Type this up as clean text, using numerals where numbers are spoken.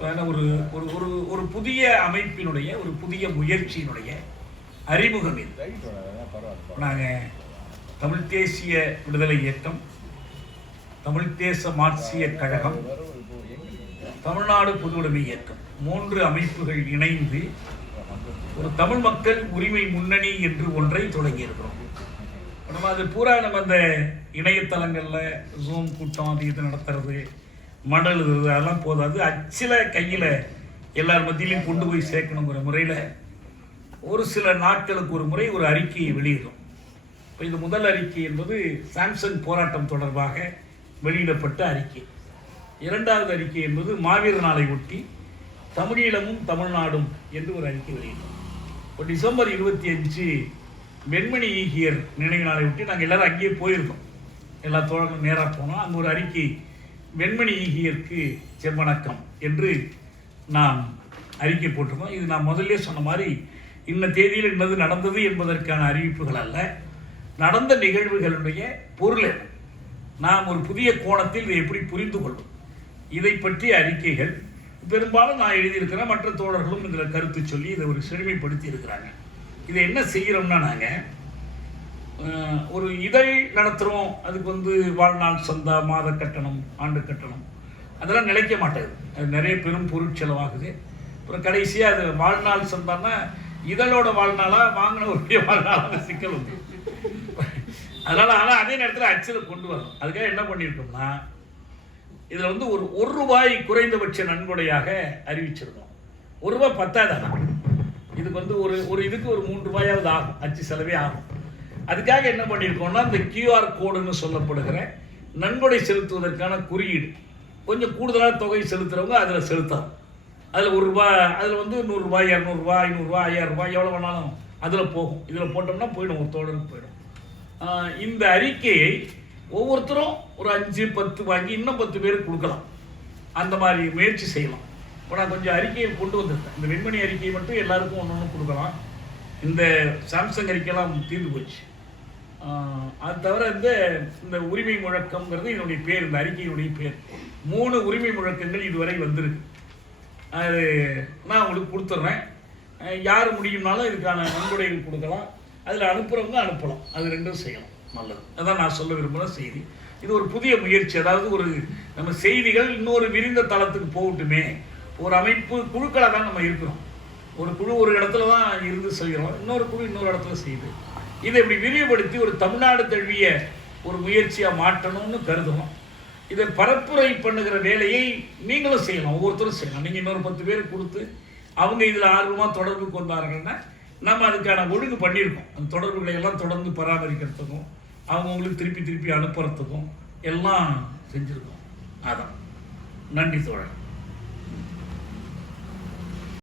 ஒரு ஒரு ஒரு ஒரு புதிய அமைப்பினுடைய ஒரு புதிய முயற்சியினுடைய அறிமுகம் இது. நாங்கள் தமிழ் தேசிய விடுதலை இயக்கம், தமிழ் தேச மார்க்சிய கழகம், தமிழ்நாடு பொதுவுடைமை இயக்கம் 3 அமைப்புகள் இணைந்து ஒரு தமிழ் மக்கள் உரிமை முன்னணி என்று ஒன்றை தொடங்கியிருக்கிறோம். நம்ம அது பூரா நம்ம அந்த இணையதளங்களில் ஜூம் கூட்டம் அது இது நடத்துறது, மடல் எழுதுறது அதெல்லாம் போதாது. அச்சில் கையில் எல்லார் மத்தியிலையும் கொண்டு போய் சேர்க்கணுங்கிற முறையில் ஒரு சில நாட்களுக்கு ஒரு முறை ஒரு அறிக்கையை வெளியிடும். இப்போ இது முதல் அறிக்கை என்பது சாம்சங் போராட்டம் தொடர்பாக வெளியிடப்பட்ட அறிக்கை. 2வது அறிக்கை என்பது மாவீரர் நாளை ஒட்டி தமிழீழமும் தமிழ்நாடும் என்று ஒரு அறிக்கை வெளியிட்டோம். இப்போ டிசம்பர் 25 வெண்மணி ஈகியர் நினைவு நாளை ஒட்டி நாங்கள் எல்லோரும் அங்கேயே போயிருந்தோம். எல்லா தோழர்களும் நேராக போனோம். அங்கே ஒரு அறிக்கை, வெண்மணி ஈகியருக்கு செவ்வணக்கம் என்று நாம் அறிக்கை போட்டிருந்தோம். இது நான் முதல்ல சொன்ன மாதிரி இன்ன தேதியில் இன்னது நடந்தது என்பதற்கான அறிவிப்புகள் அல்ல, நடந்த நிகழ்வுகளுடைய பொருள் நாம் ஒரு புதிய கோணத்தில் இதை எப்படி புரிந்து கொள்ளும், இதை பற்றிய அறிக்கைகள் பெரும்பாலும் நான் எழுதியிருக்கிறேன். மற்ற தோழர்களும் இதில் கருத்து சொல்லி இதை ஒரு செழுமைப்படுத்தி இருக்கிறாங்க. இதை என்ன செய்கிறோம்னா, நாங்கள் ஒரு இதழ் நடத்துகிறோம். அதுக்கு வாழ்நாள் சந்தா, மாத கட்டணம், ஆண்டு கட்டணம் அதெல்லாம் நிலைக்க மாட்டேங்குது. அது நிறைய பெரும் பொருட்செலவாகுது. அப்புறம் கடைசியாக அது வாழ்நாள் சந்தான்னா இதழோட வாழ்நாளாக வாங்கின ஒரு வாழ்நாளாக சிக்கல் வந்து அதனால். ஆனால் அதே நேரத்தில் அச்சில் கொண்டு வரணும். அதுக்காக என்ன பண்ணியிருக்கோம்னா, இதில் ஒரு ₹1 குறைந்தபட்ச நன்கொடையாக அறிவிச்சிருக்கோம். ₹1 பத்தாதான். இதுக்கு ஒரு இதுக்கு ஒரு ₹3 ஆகும், அச்சு செலவே ஆகும். அதுக்காக என்ன பண்ணியிருக்கோம்னா, இந்த QR கோடுன்னு சொல்லப்படுகிற நன்கொடை செலுத்துவதற்கான குறியீடு கொஞ்சம் கூடுதலாக தொகை செலுத்துகிறவங்க அதில் செலுத்தலாம். அதில் ₹1, அதில் ₹100, ₹200, ₹500, ₹5000 எவ்வளோ வேணாலும் அதில் போகும். இதில் போட்டோம்னா போயிடும், ஒரு தோழருக்கு போயிடும். இந்த அறிக்கையை ஒவ்வொருத்தரும் ஒரு 5-10 வாங்கி இன்னும் 10 பேருக்கு கொடுக்கலாம். அந்த மாதிரி முயற்சி செய்யலாம். இப்போ நான் கொஞ்சம் அறிக்கையை கொண்டு வந்திருக்கேன். இந்த வெண்மணி அறிக்கையை மட்டும் எல்லாருக்கும் ஒன்று கொடுக்கலாம். இந்த சாம்சங் அறிக்கையெல்லாம் தீர்ந்து போச்சு. அது தவிர இந்த உரிமை முழக்கம்ங்கிறது என்னுடைய பேர், இந்த அறிக்கையினுடைய பேர். 3 உரிமை முழக்கங்கள் இதுவரை வந்திருக்கு. அது நான் உங்களுக்கு கொடுத்துட்றேன். யார் முடியும்னாலும் இதுக்கான நன்கொடைகள் கொடுக்கலாம். அதில் அனுப்புகிறவங்க அனுப்பலாம். அது 2ம் செய்யலாம். நல்லது. அதான் நான் சொல்ல விரும்புகிற செய்தி. இது ஒரு புதிய முயற்சி. அதாவது நம்ம செய்திகள் இன்னொரு விரிந்த தளத்துக்கு போகட்டுமே. ஒரு அமைப்பு குழுக்களாக தான் நம்ம இருக்கிறோம். ஒரு குழு ஒரு இடத்துல தான் இருந்து செய்கிறோம், இன்னொரு குழு இன்னொரு இடத்துல செய்யுது. இதை இப்படி விரிவுபடுத்தி ஒரு தமிழ்நாடு தழுவிய ஒரு முயற்சியாக மாற்றணும்னு கருதுகிறோம். இதை பரப்புரை பண்ணுகிற வேலையை நீங்களும் செய்யலாம், ஒவ்வொருத்தரும் செய்யலாம். நீங்கள் இன்னொரு 10 பேர் கொடுத்து அவங்க இதில் ஆர்வமாக தொடர்புக்கு வந்தார்கள்னா நம்ம அதுக்கான ஒழுங்கு பண்ணியிருக்கோம். அந்த தொடர்புகளை எல்லாம் தொடர்ந்து பராமரிக்கிறதுக்கும் அவங்கவுங்களுக்கு திருப்பி அனுப்புறதுக்கும் எல்லாம் செஞ்சுருக்கோம். அதான். நன்றி தோழர்.